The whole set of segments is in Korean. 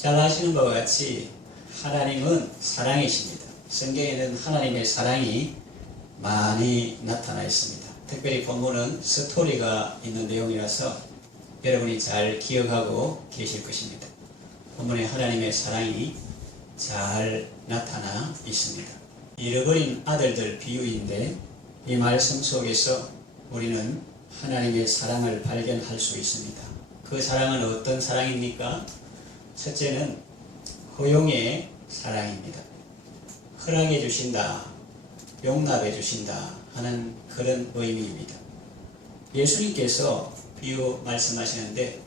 잘 아시는 바와 같이 하나님은 사랑이십니다. 성경에는 하나님의 사랑이 많이 나타나 있습니다. 특별히 본문은 스토리가 있는 내용이라서 여러분이 잘 기억하고 계실 것입니다. 본문에 하나님의 사랑이 잘 나타나 있습니다. 잃어버린 아들들 비유인데 이 말씀 속에서 우리는 하나님의 사랑을 발견할 수 있습니다. 그 사랑은 어떤 사랑입니까? 첫째는 허용의 사랑입니다. 허락해 주신다, 용납해 주신다 하는 그런 의미입니다. 예수님께서 비유 말씀하시는데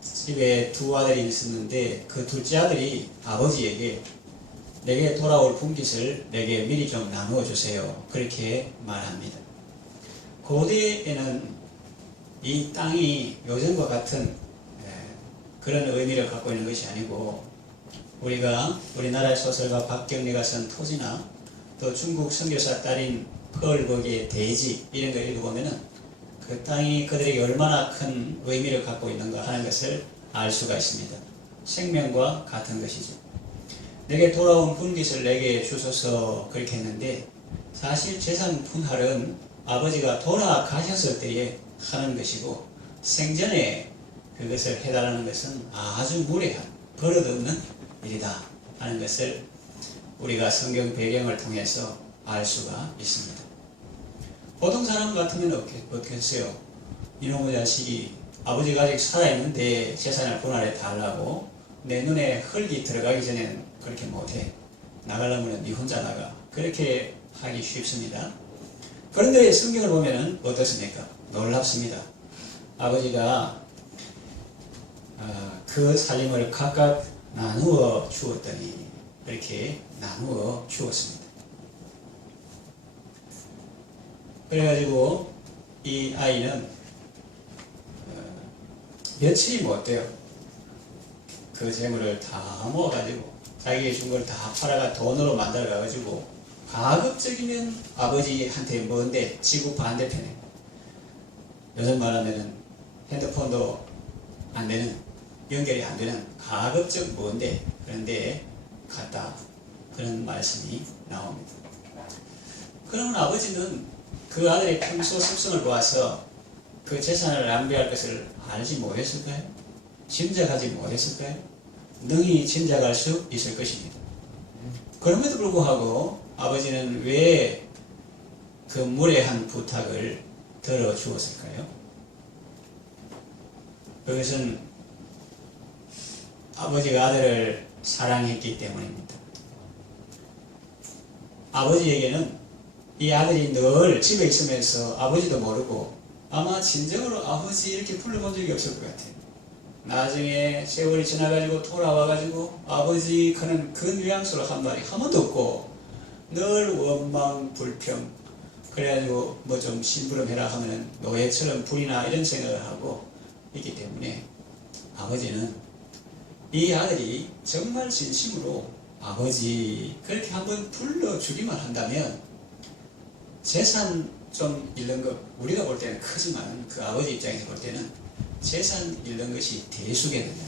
집에 두 아들이 있었는데 그 둘째 아들이 아버지에게 내게 돌아올 분깃을 내게 미리 좀 나누어 주세요. 그렇게 말합니다. 고대에는 이 땅이 요즘과 같은 그런 의미를 갖고 있는 것이 아니고 우리가 우리나라의 소설가 박경리가 쓴 토지나 또 중국 선교사 딸인 펄벅의 대지 이런 걸 읽어보면은 그 땅이 그들에게 얼마나 큰 의미를 갖고 있는가 하는 것을 알 수가 있습니다. 생명과 같은 것이죠. 내게 돌아온 분깃을 내게 주소서 그렇게 했는데 사실 재산 분할은 아버지가 돌아가셨을 때에 하는 것이고 생전에 그것을 해달라는 것은 아주 무례한 버릇없는 일이다 하는 것을 우리가 성경 배경을 통해서 알 수가 있습니다. 보통 사람 같으면 어떻겠어요? 이놈의 자식이 아버지가 아직 살아있는데 재산을 분할해 달라고 내 눈에 흙이 들어가기 전에는 그렇게 못해. 나가려면 네 혼자 나가. 그렇게 하기 쉽습니다. 그런데 성경을 보면 어떻습니까? 놀랍습니다. 아버지가 그 살림을 각각 나누어 주었더니 그렇게 나누어 주었습니다. 그래가지고 이 아이는 며칠이 못 돼요. 그 재물을 다 모아가지고 자기가 준 걸 다 팔아가 돈으로 만들어가지고 가급적이면 아버지한테 먼데 지구 반대편에 요즘 말하면은 핸드폰도 안 되는 연결이 안 되는 가급적 먼데 그런데 갔다 그런 말씀이 나옵니다. 그러면 아버지는 그 아들의 평소 습성을 보아서 그 재산을 낭비할 것을 알지 못했을까요? 짐작하지 못했을까요? 능히 짐작할 수 있을 것입니다. 그럼에도 불구하고 아버지는 왜 그 무례한 부탁을 들어주었을까요? 그것은 아버지가 아들을 사랑했기 때문입니다. 아버지에게는 이 아들이 늘 집에 있으면서 아버지도 모르고 아마 진정으로 아버지 이렇게 불러본 적이 없을 것 같아요. 나중에 세월이 지나가지고 돌아와가지고 아버지 그는 그 뉘앙스로 한 말이 한 번도 없고 늘 원망, 불평 그래가지고 뭐 좀 심부름해라 하면은 노예처럼 불이나 이런 생각을 하고 있기 때문에 아버지는 이 아들이 정말 진심으로 아버지 그렇게 한번 불러주기만 한다면 재산 좀 잃는 것 우리가 볼 때는 크지만 그 아버지 입장에서 볼 때는 재산 잃는 것이 대수겠느냐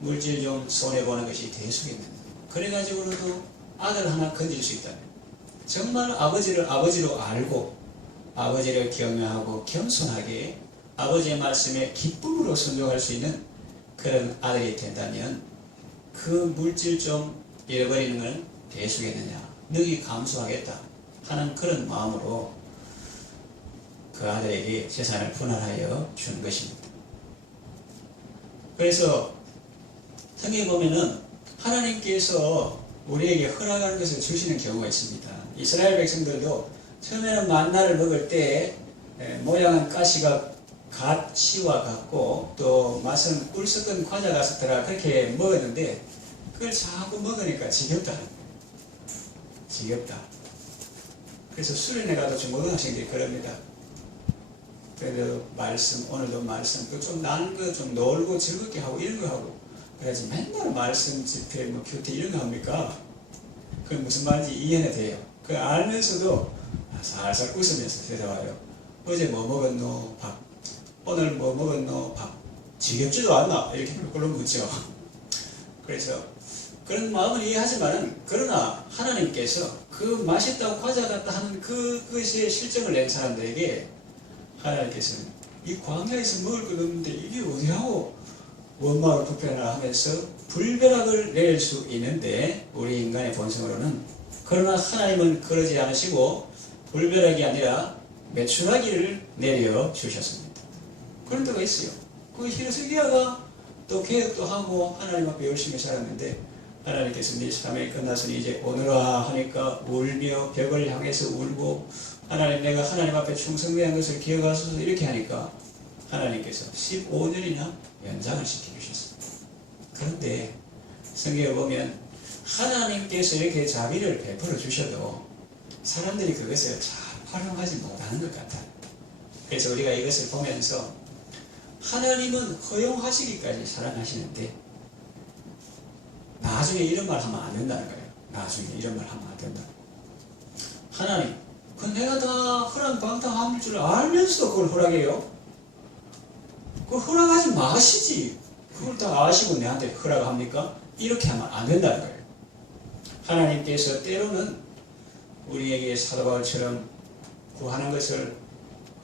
물질 좀 손해보는 것이 대수겠느냐 그래가지고도 아들 하나 건질 수 있다면 정말 아버지를 아버지로 알고 아버지를 경외하고 겸손하게 아버지의 말씀에 기쁨으로 순종할 수 있는 그런 아들이 된다면 그 물질 좀 잃어버리는 건 대수겠느냐 능히 감수하겠다 하는 그런 마음으로 그 아들에게 재산을 분할하여 준 것입니다. 그래서 성경에 보면은 하나님께서 우리에게 허락하는 것을 주시는 경우가 있습니다. 이스라엘 백성들도 처음에는 만나를 먹을 때 모양은 가시가 갓씨와 같고 또 맛은 꿀 섞은 과자 같더라 그렇게 먹었는데 그걸 자꾸 먹으니까 지겹다. 지겹다. 그래서 수련회 가도 중고등학생들이 그럽니다. 그래도 말씀, 오늘도 말씀, 좀 나는 거 좀 놀고 즐겁게 하고 이런 거 하고 그래야지 맨날 말씀 집회, 뭐 큐티 이런 거 합니까? 그건 무슨 말인지 이해는 돼요. 그 알면서도 살살 웃으면서 대답해요. 어제 뭐 먹었노? 밥. 오늘 뭐 먹었노? 밥. 지겹지도 않나? 이렇게 그런 묻죠. 그래서 그런 마음을 이해하지만은, 그러나 하나님께서 그 맛있다고 과자 같다 하는 그것의 실정을 낸 사람들에게 하나님께서는 이 광야에서 먹을 것 없는데 이게 어디하고 원망을 부패하나 하면서 불벼락을 내릴 수 있는데, 우리 인간의 본성으로는, 그러나 하나님은 그러지 않으시고 불벼락이 아니라 메추라기를 내려 주셨습니다. 그런 데가 있어요. 그 히스기야가 또 계획도 하고 하나님 앞에 열심히 살았는데, 하나님께서 네 삶이 끝났으니 이제 오너라 하니까 울며 벽을 향해서 울고, 하나님 내가 하나님 앞에 충성된 것을 기억하소서 이렇게 하니까 하나님께서 15년이나 연장을 시켜주셨습니다. 그런데 성경에 보면 하나님께서 이렇게 자비를 베풀어 주셔도 사람들이 그것을 잘 활용하지 못하는 것 같아요. 그래서 우리가 이것을 보면서 하나님은 허용하시기까지 사랑하시는데 나중에 이런 말 하면 안 된다는 거예요. 나중에 이런 말 하면 안 된다. 하나님, 그 내가 다 허락방탕할 줄 알면서도 그걸 허락해요? 그걸 허락하지 마시지. 그걸 다 아시고 내한테 허락합니까? 이렇게 하면 안 된다는 거예요. 하나님께서 때로는 우리에게 사도 바울처럼 구하는 것을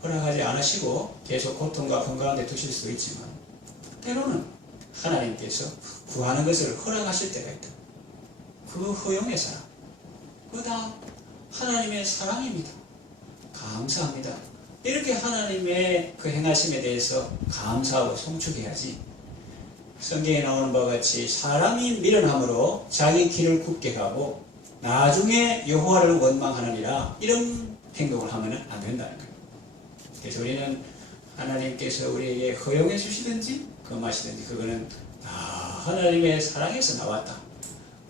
허락하지 않으시고 계속 고통과 병 가운데 두실 수도 있지만, 때로는 하나님께서 구하는 것을 허락하실 때가 있다. 그 허용의 사랑, 그거 다 하나님의 사랑입니다. 감사합니다. 이렇게 하나님의 그 행하심에 대해서 감사하고 송축해야지, 성경에 나오는 바와 같이 사람이 미련함으로 자기 길을 굽게 가고 나중에 여호와를 원망하느니라, 이런 행동을 하면 안 된다는 거예요. 그래서 우리는 하나님께서 우리에게 허용해 주시든지 금하시든지 그거는 다 하나님의 사랑에서 나왔다.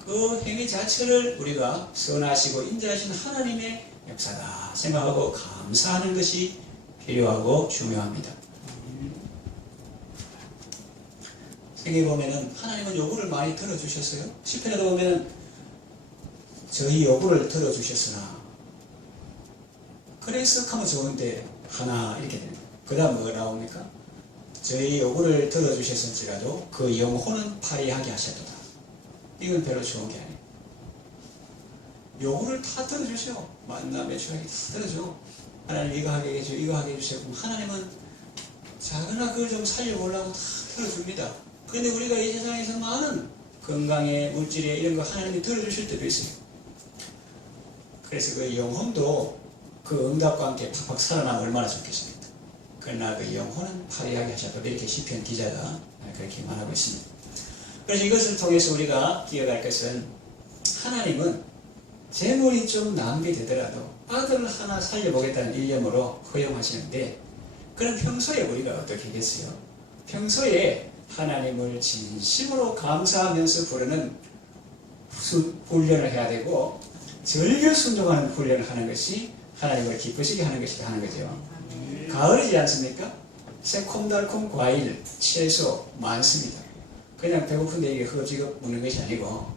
그 행위 자체를 우리가 선하시고 인자하신 하나님의 역사다 생각하고 감사하는 것이 필요하고 중요합니다. 성경에 보면은 하나님은 요구를 많이 들어주셨어요. 시편에도 보면은 저희 요구를 들어주셨으나, 그래서 하면 좋은데 하나 이렇게 됩니다. 그 다음 뭐가 나옵니까? 저희 요구를 들어주셨을지라도 그 영혼은 파리하게 하셨도다. 이건 별로 좋은 게 아니에요. 요구를 다 들어주셔. 만나 매출하게 다 들어줘. 하나님 이거 하게 해주세요. 이거 하게 해주세요. 그럼 하나님은 작으나 그걸 좀 살려보려고 다 들어줍니다. 그런데 우리가 이 세상에서 많은 건강에 물질에 이런 거 하나님이 들어주실 때도 있어요. 그래서 그 영혼도 그 응답과 함께 팍팍 살아나면 얼마나 좋겠습니까? 그러나 그 영혼은 파리하게 하셔도, 이렇게 시편 기자가 그렇게 말하고 있습니다. 그래서 이것을 통해서 우리가 기억할 것은, 하나님은 재물이 좀 낭비되더라도 아들을 하나 살려보겠다는 일념으로 허용하시는데, 그럼 평소에 우리가 어떻게 하겠어요? 평소에 하나님을 진심으로 감사하면서 부르는 훈련을 해야 되고, 절규 순종하는 훈련을 하는 것이 하나님을 기쁘시게 하는 것이다 하는 거죠. 가을이지 않습니까? 새콤달콤 과일, 채소 많습니다. 그냥 배고픈데 이게 허겁지겁 먹는 것이 아니고,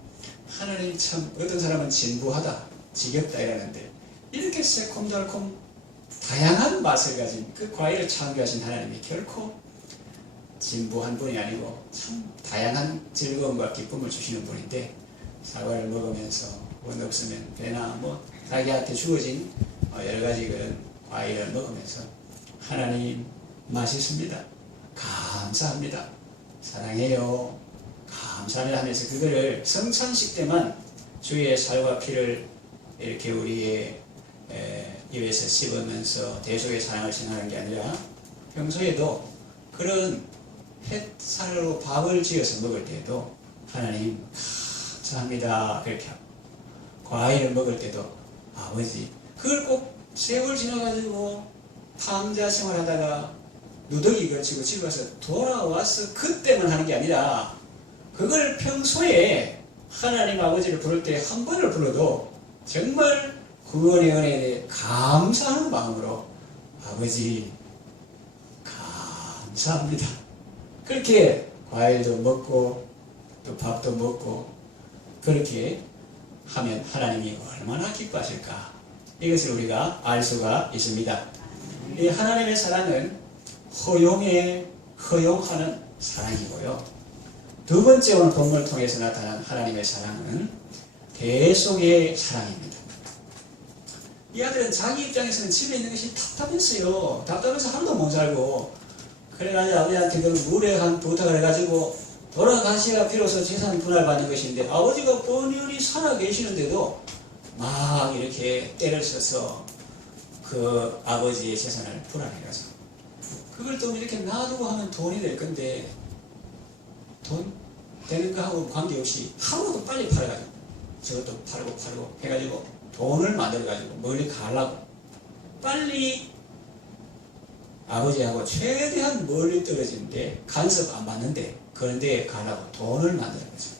하나님이 참, 어떤 사람은 진부하다, 지겹다 이러는데, 이렇게 새콤달콤 다양한 맛을 가진 그 과일을 창조하신 하나님이 결코 진부한 분이 아니고 참 다양한 즐거움과 기쁨을 주시는 분인데, 사과를 먹으면서 원 없으면 배나 뭐 자기한테 주어진 여러 가지 그런 과일을 먹으면서 하나님 맛있습니다, 감사합니다, 사랑해요, 감사합니다 하면서 그거를 성찬식 때만 주의 살과 피를 이렇게 우리의 입에서 씹으면서 대속의 사랑을 전하는 게 아니라, 평소에도 그런 햇살로 밥을 지어서 먹을 때에도 하나님 감사합니다 그렇게 하고, 과일을 먹을 때도 아버지, 그걸 꼭 세월 지나가지고 탐자 생활하다가 누더기 걸치고 집에 가서 돌아와서 그때만 하는 게 아니라, 그걸 평소에 하나님 아버지를 부를 때 한 번을 불러도 정말 구원의 은혜에 대해 감사하는 마음으로 아버지 감사합니다 그렇게 과일도 먹고 또 밥도 먹고 그렇게 하면 하나님이 얼마나 기뻐하실까, 이것을 우리가 알 수가 있습니다. 이 하나님의 사랑은 허용하는 사랑이고요. 두 번째 오늘 본문을 통해서 나타난 하나님의 사랑은 대속의 사랑입니다. 이 아들은 자기 입장에서는 집에 있는 것이 답답했어요. 답답해서 하루도 못 살고, 그래가지고 아버지한테 그 무례한 부탁을 해가지고 돌아가셔야 비로소 재산 분할받는 것인데, 아버지가 번연히 살아 계시는데도 막 이렇게 때를 써서 그 아버지의 재산을 분할해가지고, 그걸 또 이렇게 놔두고 하면 돈이 될 건데, 돈 되는 거하고 관계없이 하루도 빨리 팔아가지고, 저것도 팔고 해가지고 돈을 만들어가지고 멀리 가려고 빨리 아버지하고 최대한 멀리 떨어지는데 간섭 안 받는데 그런 데에 가려고 돈을 만들어가지고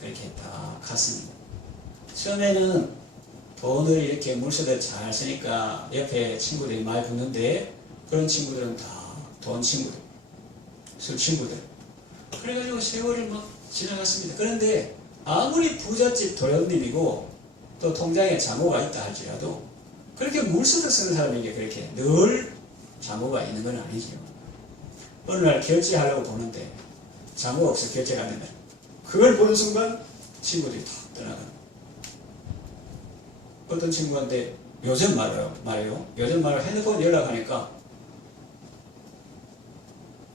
그렇게 다 갔습니다. 처음에는 돈을 이렇게 물서들 잘 쓰니까 옆에 친구들이 많이 붙는데, 그런 친구들은 다 돈 친구들, 술 친구들. 그래가지고 세월이 막 지나갔습니다. 그런데 아무리 부잣집 도련님이고 또 통장에 잔고가 있다 할지라도 그렇게 물서들 쓰는 사람에게 그렇게 늘 잔고가 있는 건 아니죠. 어느 날 결제하려고 보는데 잔고가 없어 결제가 안 된다. 그걸 보는 순간 친구들이 다 떠나가는. 어떤 친구한테 요즘 말이에요. 요즘 핸드폰 연락하니까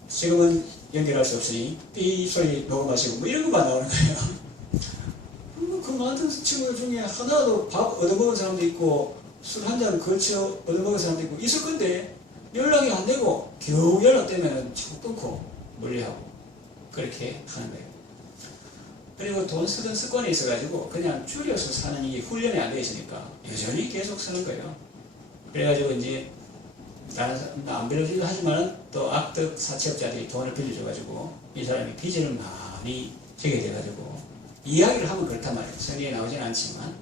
지금은 연결할 수 없으니 삐 소리 녹음하시고 뭐 이런 것만 나오는 거예요. 그 많은 친구들 중에 하나도 밥 얻어먹은 사람도 있고 술 한 잔 걸쳐 얻어먹은 사람도 있고 있을 건데 연락이 안 되고 겨우 연락되면 자꾸 끊고 멀리하고 그렇게 하는 거예요. 그리고 돈 쓰던 습관이 있어가지고 그냥 줄여서 사는 이 훈련이 안 돼 있으니까 여전히 계속 쓰는 거예요. 그래가지고 이제 다른 사람 안 빌려주기도 하지만 또 악덕 사채업자들이 돈을 빌려줘가지고 이 사람이 빚을 많이 지게 돼가지고 이야기를 하면 그렇단 말이에요. 성경에 나오진 않지만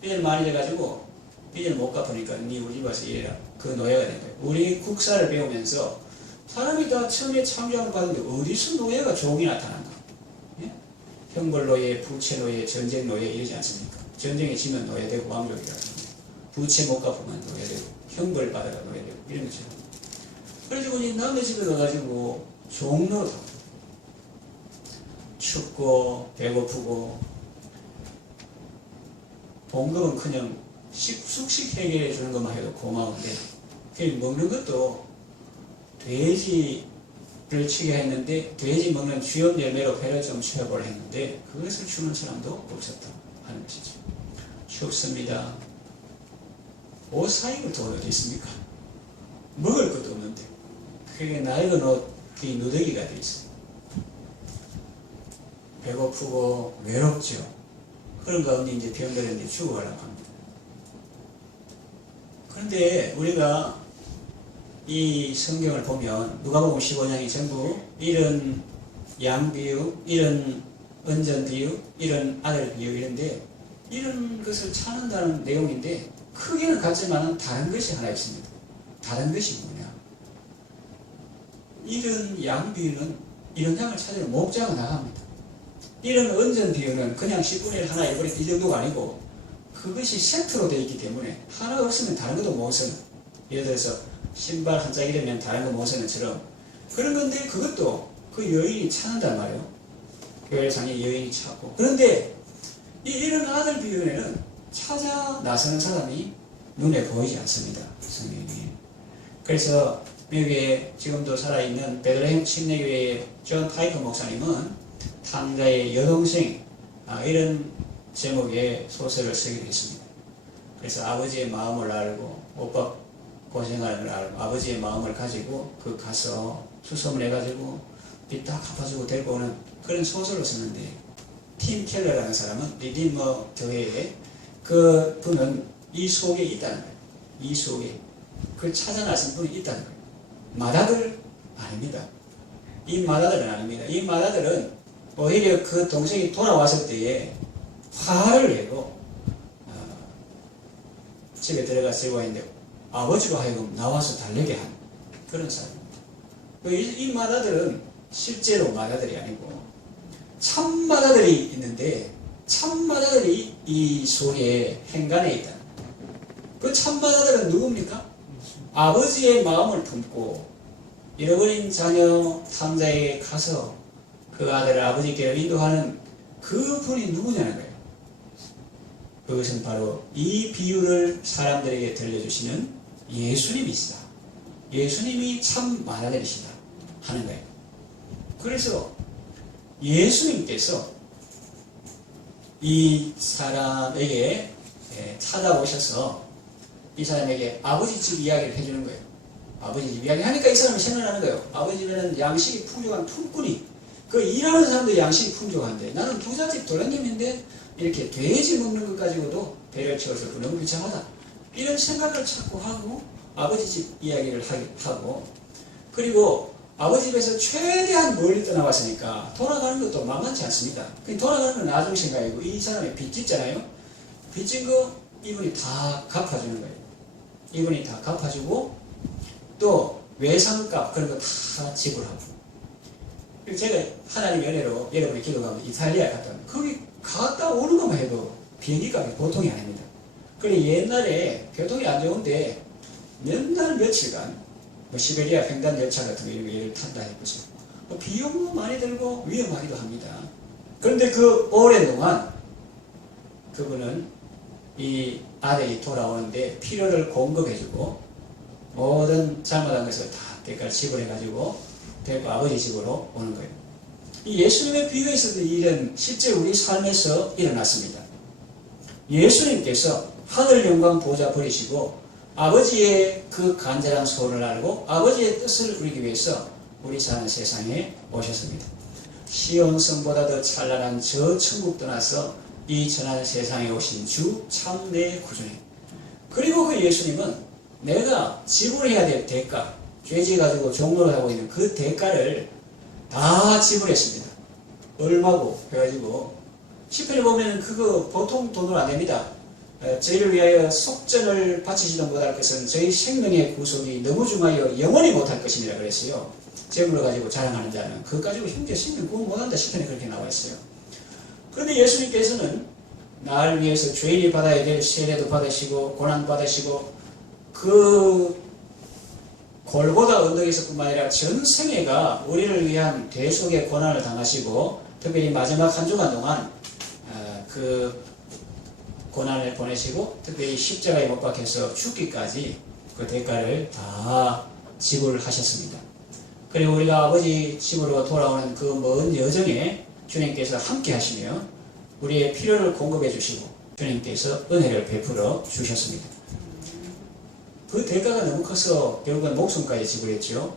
빚을 많이 져가지고 빚을 못 갚으니까 니 우리 집 와서 일해라. 그 노예가 된 거예요. 우리 국사를 배우면서 사람이 다 처음에 창조함을 받는데 어디서 노예가 종이 나타난가? 예? 형벌노예, 부채노예, 전쟁노예 이러지 않습니까? 전쟁에 지면 노예되고 왕족이라고 부채 못 갚으면 노예되고 형벌 받아가 노예되고 이런 거죠. 그래가지고 남의 집에 가가지고 종로로 춥고 배고프고 봉급은 그냥 숙식 해결해 주는 것만 해도 고마운데 먹는 것도 돼지를 치게 했는데 돼지 먹는 쥐염 열매로 배를 좀 채워보려 했는데 그것을 주는 사람도 없었다 하는 것이죠. 춥습니다. 옷 사입을 돈 어디 있습니까? 먹을 것도 없는데 그게 낡은 옷이 누더기가 돼 있어요. 배고프고 외롭죠. 그런 가운데 이제 병들어 이제 죽어가려고 합니다. 그런데 우리가 이 성경을 보면 누가복음 15장이 전부 이런 양 비유, 이런 은전 비유, 이런 아들 비유 이런데 이런 것을 찾는다는 내용인데 크기는 같지만 다른 것이 하나 있습니다. 다른 것이 뭐냐? 이런 양 비유는 이런 양을 찾으러 목자가 나갑니다. 이런 은전 비유는 그냥 10분의 1 하나 1분의 이 정도가 아니고 그것이 세트로 되어 있기 때문에 하나 없으면 다른 것도 못 쓰는, 예를 들어서 신발 한 짝이 되면 다른 거 못 쓰는처럼 그런 건데 그것도 그 여인이 찾는단 말이에요. 교회상의 여인이 찾고. 그런데 이런 아들 비유에는 찾아 나서는 사람이 눈에 보이지 않습니다. 성경이. 그래서 미국에 지금도 살아있는 베들레헴 침례교회의 존 파이커 목사님은 탕자의 여동생 이런 제목의 소설을 쓰기도 했습니다. 그래서 아버지의 마음을 알고 오빠 고생하는 걸 알고 아버지의 마음을 가지고 그 가서 수소문 해가지고 빚 다 갚아주고 데리고 오는 그런 소설을 썼는데 팀 켈러라는 사람은 리디머 교회에 그 분은 이 속에 있다는 거예요. 이 속에 그걸 찾아 나신 분이 있다는 거예요. 마다들 아닙니다. 이 마다들은 아닙니다. 이 마다들은 오히려 그 동생이 돌아왔을 때에 화를 내고 집에 들어가서 들고 있는데 아버지로 하여금 나와서 달래게 한 그런 사람입니다. 이 마다들은 실제로 마다들이 아니고 참 마다들이 있는데 참 마다들이 이 속에 행간에 있다. 그 참 마다들은 누굽니까? 아버지의 마음을 품고 잃어버린 자녀 탐자에게 가서 그 아들을 아버지께로 인도하는 그 분이 누구냐는 거예요. 그것은 바로 이 비유를 사람들에게 들려주시는 예수님이시다. 예수님이 참 만화들이시다 하는 거예요. 그래서 예수님께서 이 사람에게 찾아오셔서 이 사람에게 아버지 집 이야기를 해주는 거예요. 아버지 집 이야기 하니까 이 사람이 생각나는 거예요. 아버지 집에는 양식이 풍족한 품꾼이, 그 일하는 사람도 양식이 풍족한데 나는 부잣집 도련님인데 이렇게 돼지 먹는 것 가지고도 배를 채워서 너무 비참하다. 이런 생각을 자꾸 하고 아버지 집 이야기를 하고, 그리고 아버지 집에서 최대한 멀리 떠나왔으니까 돌아가는 것도 만만치 않습니다. 돌아가는 건 나중 생각이고 이 사람이 빚졌잖아요. 빚진 거 이분이 다 갚아주는 거예요. 이분이 다 갚아주고 또 외상값 그런 거 다 지불하고. 제가 하나님의 은혜로 여러분이 기도 가면 이탈리아 갔다 오면 거기 갔다 오는 것만 해도 비행기값이 보통이 아닙니다. 그래 옛날에 교통이 안 좋은데 몇 날 며칠간 시베리아 횡단 열차 같은 거 이런 거를 탄다 해보세요. 비용도 많이 들고 위험하기도 합니다. 그런데 그 오랜 동안 그분은 이 아들이 돌아오는데 필요를 공급해주고 모든 잘못한 것을 다 대가를 지불해가지고 데리고 아버지 집으로 오는 거예요. 이 예수님의 비유에서도 이 일은 실제 우리 삶에서 일어났습니다. 예수님께서 하늘 영광 보좌 버리시고 아버지의 그 간절한 소원을 알고 아버지의 뜻을 이루기 위해서 우리 사는 세상에 오셨습니다. 시온 성보다 더 찬란한 저 천국 떠나서 이 천한 세상에 오신 주 참 내 구주님. 그리고 그 예수님은 내가 지불해야 될 대가, 죄지 가지고 종로를 하고 있는 그 대가를 다 지불했습니다. 얼마고 해가지고 10편에 보면 그거 보통 돈으로 안 됩니다. 저희를 위하여 속전을 바치지도 못할 것은 저희 생명의 구속이 너무 중하여 영원히 못할 것입니다. 그랬어요. 재물을 가지고 자랑하는 자는 그거 가지고 형제 생명 구원 못한다. 10편에 그렇게 나와 있어요. 그런데 예수님께서는 나를 위해서 죄인이 받아야 될 세례도 받으시고 고난 받으시고 그 골고다 언덕에서 뿐만 아니라 전생애가 우리를 위한 대속의 고난을 당하시고 특별히 마지막 한 주간 동안 그 고난을 보내시고 특별히 십자가에 못 박혀서 죽기까지 그 대가를 다 지불하셨습니다. 그리고 우리가 아버지 집으로 돌아오는 그 먼 여정에 주님께서 함께 하시며 우리의 필요를 공급해 주시고 주님께서 은혜를 베풀어 주셨습니다. 그 대가가 너무 커서 결국은 목숨까지 지불했죠.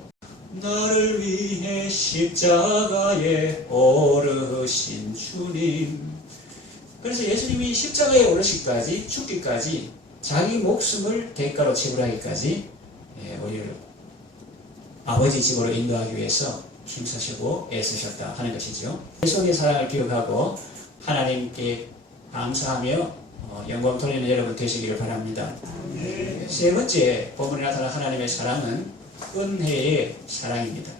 나를 위해 십자가에 오르신 주님. 그래서 예수님이 십자가에 오르시기까지 죽기까지 자기 목숨을 대가로 지불하기까지 우리를 아버지 집으로 인도하기 위해서 힘쓰시고 애쓰셨다 하는 것이죠. 예수의 사랑을 기억하고 하나님께 감사하며 영광 돌리는 여러분 되시기를 바랍니다. 세 번째 본문에 나타난 하나님의 사랑은 은혜의 사랑입니다.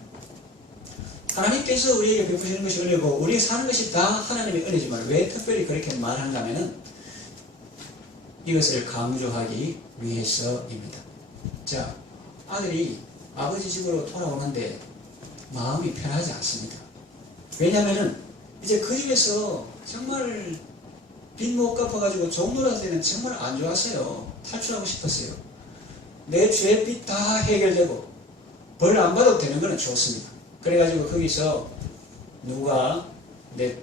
하나님께서 우리에게 베푸시는 것이 은혜고 우리가 사는 것이 다 하나님의 은혜지만 왜 특별히 그렇게 말한가 하면 이것을 강조하기 위해서입니다. 자, 아들이 아버지 집으로 돌아오는데 마음이 편하지 않습니다. 왜냐하면 이제 그 집에서 정말 빚 못 갚아가지고 종로라는 데는 정말 안 좋았어요. 탈출하고 싶었어요. 내 죄빚 다 해결되고 벌 안 받아도 되는 거는 좋습니다. 그래가지고 거기서 누가 내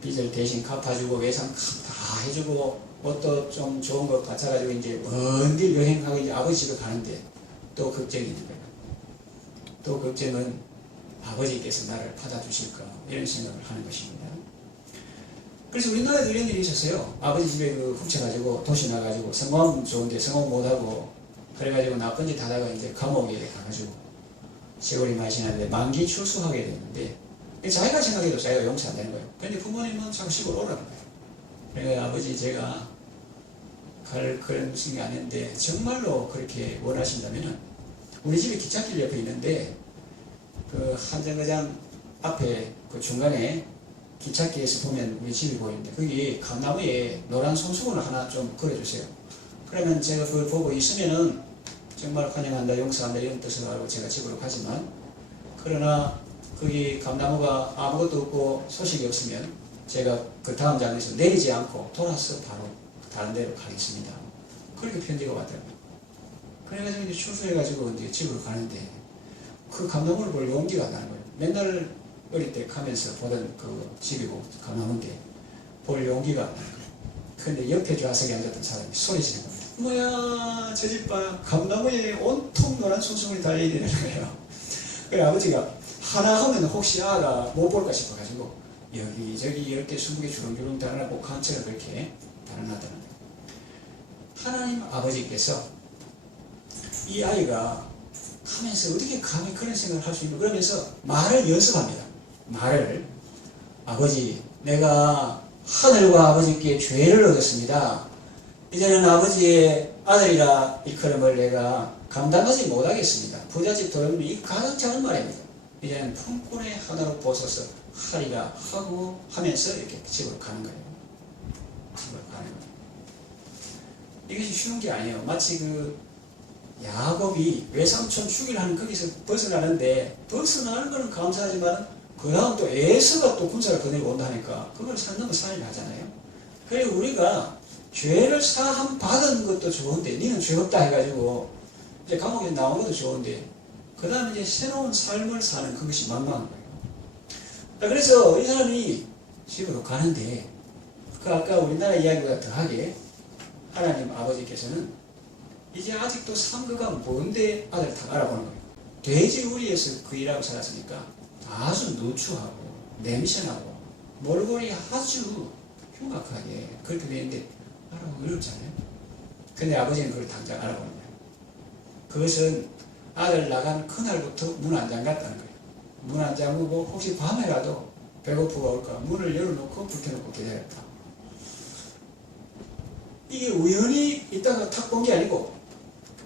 빚을 대신 갚아주고 외상 다 해주고 옷도 좀 좋은 거 받아가지고 이제 먼 길 여행하고 이제 아버지 집에 가는데 또 걱정이 있는 거예요. 또 걱정은 아버지께서 나를 받아주실까 이런 생각을 하는 것입니다. 그래서 우리나라에도 이런 일이 있었어요. 아버지 집에 훔쳐가지고 도시 나가지고 성공 좋은데 성공 못하고 그래가지고 나쁜 짓 하다가 이제 감옥에 가가지고 세월이 많이 지났는데 만기 출소하게 됐는데 자기가 생각해도 자기가 용서 안 되는 거예요. 근데 부모님은 자꾸 시골 오라는 거예요. 그러니까 아버지 제가 갈 그런 생각이 아닌데 정말로 그렇게 원하신다면 우리 집이 기찻길 옆에 있는데 그 한정거장 앞에 그 중간에 기찻길에서 보면 우리 집이 보이는데 거기 감나무에 노란 손수건을 하나 좀 그려주세요. 그러면 제가 그걸 보고 있으면은 정말 환영한다, 용서한다 이런 뜻을 알고 제가 집으로 가지만, 그러나 거기 감나무가 아무것도 없고 소식이 없으면 제가 그 다음 장에서 내리지 않고 돌아서 바로 다른 데로 가겠습니다. 그렇게 편지가 왔더라고요. 그래가지고 이제 추수해가지고 이제 집으로 가는데 그 감나무를 볼 용기가 안 나는 거예요. 맨날 어릴 때 가면서 보던 그 집이고 감나무인데 볼 용기가 안 나는 거예요. 근데 옆에 좌석에 앉았던 사람이 소리 지르는 겁니다. 뭐야, 저 집 봐. 감나무에 온통 노란 손수건이 달려있는 거예요. 그래 아버지가 하나 하면 혹시 아가 못 볼까 싶어가지고 여기저기 10개, 20개 주렁주렁 달아나고 칸처럼 그렇게 달아놨다는 거예요. 하나님 아버지께서 이 아이가 하면서 어떻게 감히 그런 생각을 할 수 있는, 그러면서 말을 연습합니다. 말을, 아버지, 내가 하늘과 아버지께 죄를 얻었습니다. 이제는 아버지의 아들이라 일컬음을 내가 감당하지 못하겠습니다. 부잣집 도둑이 이 가장 작은 말입니다. 이제는 품꾼의 하나로 벗어서 하리라 하고 하면서 이렇게 집으로 가는 거예요. 집으로 가는 거예요. 이것이 쉬운 게 아니에요. 마치 그 야곱이 외삼촌 죽이려 하는 거기서 벗어나는데, 벗어나는 거는 감사하지만 그 다음 또 에서가 또 군사를 거느리고 온다니까 그걸 산 넘어 살리려 하잖아요. 그리고 우리가 죄를 사함 받은 것도 좋은데, 니는 죄 없다 해가지고 이제 감옥에 나온 것도 좋은데, 그 다음에 이제 새로운 삶을 사는 그것이 만만한 거예요. 그래서 이 사람이 집으로 가는데, 그 아까 우리나라 이야기보다 더하게 하나님 아버지께서는 이제 아직도 상거가 뭔데 아들 다 알아보는 거예요. 돼지 우리에서 그 일하고 살았으니까 아주 누추하고 냄새나고 몰골이 아주 흉악하게 그렇게 되는데 알아보기 어렵잖아요. 근데 아버지는 그걸 당장 알아보는 거예요. 그것은 아들 나간 그날부터 문 안 잠갔다는 거예요. 문 안 잠그고 혹시 밤에라도 배고프가 올까 문을 열어놓고 불 켜놓고 기다렸다. 이게 우연히 있다가 탁 본 게 아니고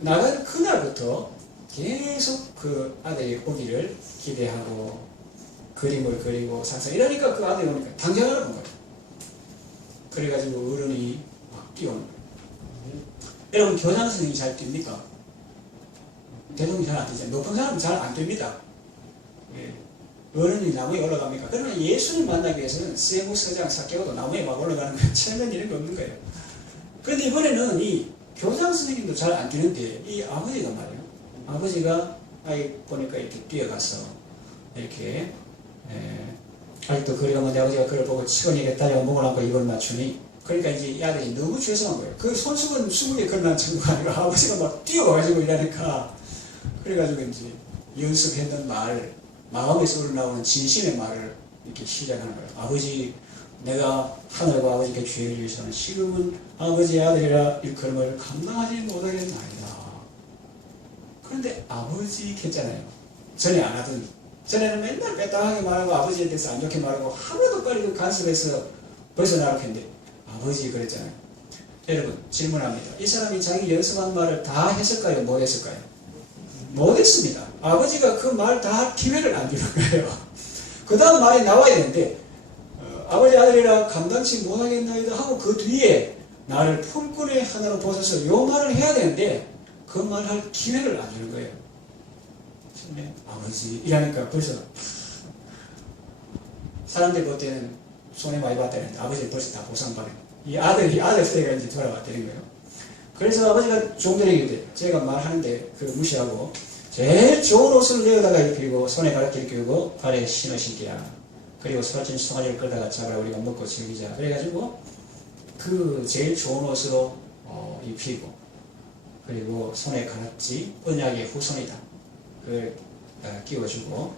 나간 그날부터 계속 그 아들이 오기를 기대하고 그림을 그리고 상상 이러니까 그 아들이 오니까 당장 알아본 거예요. 그래가지고 어른이 막 뛰어오는 거예요. 여러분 교장 선생님이 잘 뜁니까? 대통령이 잘 안 뛰잖아요. 높은 사람은 잘 안 뜁니다. 예. 어른이 나무에 올라갑니까? 그러나 예수님 만나기 위해서는 세무서장 사개오도 나무에 막 올라가는 거예요. 체면 이런 거 없는 거예요. 그런데 이번에는 이 교장 선생님도 잘 안 뛰는데 이 아버지가 말이에요. 아버지가 아이 보니까 이렇게 뛰어가서 이렇게 아직도 거리가 먼데 아버지가 그걸 보고 치고니까 다리가 목을 안고 입을 맞추니, 그러니까 이제 이 아들이 너무 죄송한 거예요. 그 손수건 20개 걸어난 친구가 아니라 아버지가 막 뛰어가지고 이러니까, 그래가지고 이제 연습했던 말, 마음에서 우러나오는 진심의 말을 이렇게 시작하는 거예요. 아버지, 내가 하늘과 아버지께 죄를 위해서는 지금은 아버지의 아들이라 일컬음을 감당하지 못하겠나이다. 그런데 아버지 했잖아요. 전에 안 하더니. 전에는 맨날 빼딱하게 말하고 아버지에 대해서 안 좋게 말하고 하루도 빨리 그 간섭에서 벗어나라고 했는데 아버지 그랬잖아요. 여러분 질문합니다. 이 사람이 자기 연습한 말을 다 했을까요? 못 했을까요? 못 했습니다. 아버지가 그 말 다 할 기회를 안 주는 거예요. 그 다음 말이 나와야 되는데 아버지 아들이라 감당치 못하겠나이다 하고 그 뒤에 나를 품꾼의 하나로 벗어서 요 말을 해야 되는데 그 말 할 기회를 안 주는 거예요. 처음에 아버지 이러니까 벌써 사람들 볼 때는 손해 많이 봤다는데 아버지는 벌써 다 보상받은 이 아들 세대가 이제 돌아왔다는 거예요. 그래서 아버지가 종들에게 제가 말하는데 그 무시하고 제일 좋은 옷을 내어다가 입히고 손에 가르치를 끼우고 발에 신어 신기야. 그리고 살찐 송아지를 끌다가 잡아라 우리가 먹고 즐기자. 그래가지고 그 제일 좋은 옷으로 입히고 그리고 손에 가락지 언약의 후손이다. 그걸 끼워주고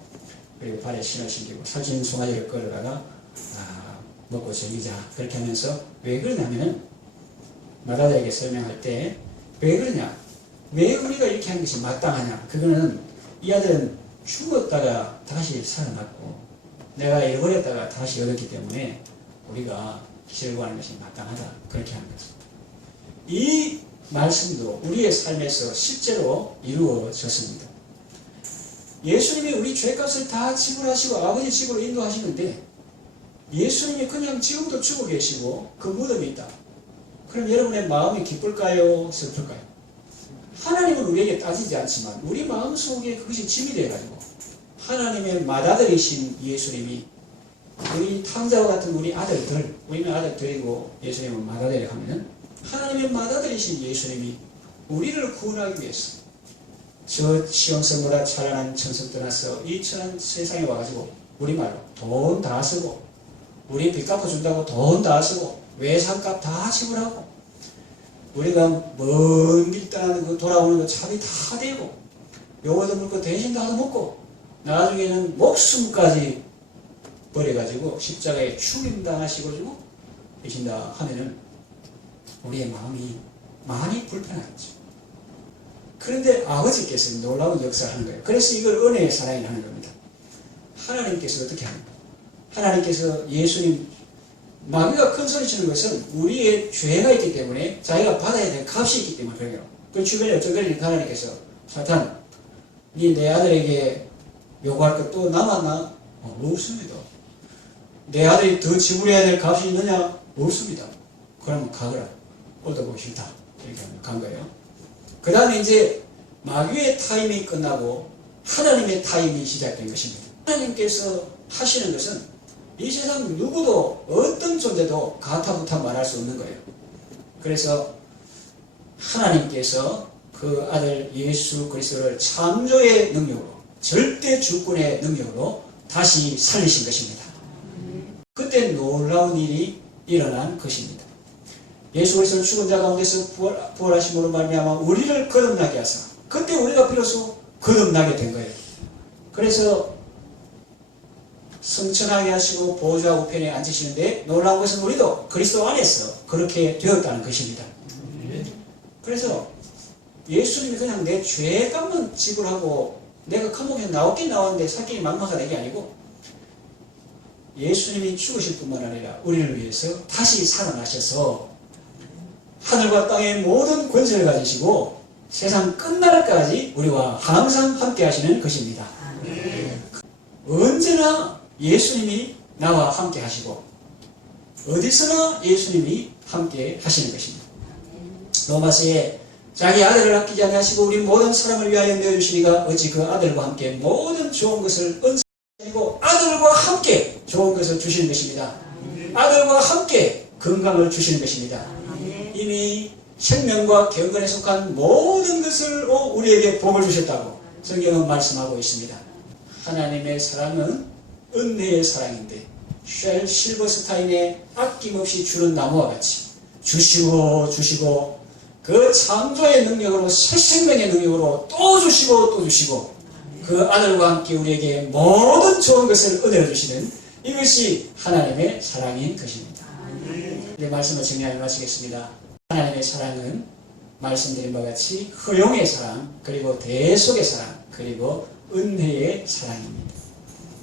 그리고 발에 신어 신기고 살찐 송아지를 끌다가 먹고 즐기자. 그렇게 하면서 왜 그러냐면은 마다다에게 설명할 때 왜 그러냐, 왜 우리가 이렇게 하는 것이 마땅하냐, 그거는 이 아들은 죽었다가 다시 살아났고 내가 잃어버렸다가 다시 얻었기 때문에 우리가 즐거워하는 것이 마땅하다. 그렇게 하는 것입니다. 이 말씀도 우리의 삶에서 실제로 이루어졌습니다. 예수님이 우리 죄값을 다 지불하시고 아버지 집으로 인도하시는데 예수님이 그냥 지금도 죽어 계시고 그 무덤이 있다. 그럼 여러분의 마음이 기쁠까요? 슬플까요? 하나님은 우리에게 따지지 않지만 우리 마음속에 그것이 짐이 돼가지고 하나님의 맏아들이신 예수님이 우리 탕자와 같은 우리 아들들, 우리는 아들들이고 예수님은 맏아들이라고 하면은 하나님의 맏아들이신 예수님이 우리를 구원하기 위해서 저 시온성보다 찬란한 천성 떠나서 이 천한 세상에 와가지고 우리말로 돈 다 쓰고 우리 빚 갚아준다고 돈 다 쓰고 외상값 다 지불하고 우리가 먼 길 떠나는 거 돌아오는 거 차비 다 대고 요거도 물고 대신 다 먹고 나중에는 목숨까지 버려가지고 십자가에 죽임당하시고 계신다 하면은 우리의 마음이 많이 불편하겠죠. 그런데 아버지께서 놀라운 역사를 하는 거예요. 그래서 이걸 은혜의 사랑이라고 하는 겁니다. 하나님께서 어떻게 합니까? 하나님께서 예수님 마귀가 큰 소리 치는 것은 우리의 죄가 있기 때문에 자기가 받아야 될 값이 있기 때문에 그래요. 그 주변에 어떤 거니까 하나님께서 사탄 네 내 아들에게 요구할 것 또 남았나? 없습니다. 내 아들이 더 지불해야 될 값이 있느냐? 없습니다. 그러면 가거라. 얻어보고 싫다. 이렇게 간 거예요. 그 다음에 이제 마귀의 타임이 끝나고 하나님의 타임이 시작된 것입니다. 하나님께서 하시는 것은 이 세상 누구도 어떤 존재도 가타부타 말할 수 없는 거예요. 그래서 하나님께서 그 아들 예수 그리스도를 창조의 능력으로 절대 주권의 능력으로 다시 살리신 것입니다. 그때 놀라운 일이 일어난 것입니다. 예수 그리스도는 죽은 자 가운데서 부활하심으로 말미암아 우리를 거듭나게 하사 그때 우리가 비로소 거듭나게 된 거예요. 그래서 승천하게 하시고 보좌 우편에 앉으시는데 놀라운 것은 우리도 그리스도 안에서 그렇게 되었다는 것입니다. 그래서 예수님이 그냥 내 죄값만 지불하고 내가 감옥에 나오긴 나왔는데 살길이 막막하다 게 아니고 예수님이 죽으실 뿐만 아니라 우리를 위해서 다시 살아나셔서 하늘과 땅의 모든 권세를 가지시고 세상 끝날까지 우리와 항상 함께 하시는 것입니다. 언제나 예수님이 나와 함께 하시고 어디서나 예수님이 함께 하시는 것입니다. 로마서에 자기 아들을 아끼지 아니하시고 우리 모든 사람을 위하여 내어주시니가 어찌 그 아들과 함께 모든 좋은 것을 은사하시고 아들과 함께 좋은 것을 주시는 것입니다. 아들과 함께 건강을 주시는 것입니다. 이미 생명과 경건에 속한 모든 것을 우리에게 복을 주셨다고 성경은 말씀하고 있습니다. 하나님의 사랑은 은혜의 사랑인데 쉘 실버스타인의 아낌없이 주는 나무와 같이 주시고 그 창조의 능력으로 새 생명의 능력으로 또 주시고 그 아들과 함께 우리에게 모든 좋은 것을 은혜로 주시는 이것이 하나님의 사랑인 것입니다. 네, 말씀을 정리하며 마치겠습니다. 하나님의 사랑은 말씀드린 바와 같이 허용의 사랑, 그리고 대속의 사랑, 그리고 은혜의 사랑입니다.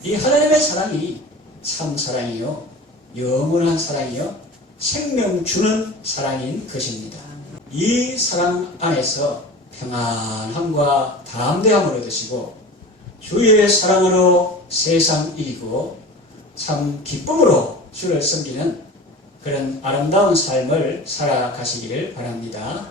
이 하나님의 사랑이 참 사랑이요, 영원한 사랑이요, 생명 주는 사랑인 것입니다. 이 사랑 안에서 평안함과 담대함을 얻으시고 주의 사랑으로 세상 이기고 참 기쁨으로 주를 섬기는 그런 아름다운 삶을 살아가시기를 바랍니다.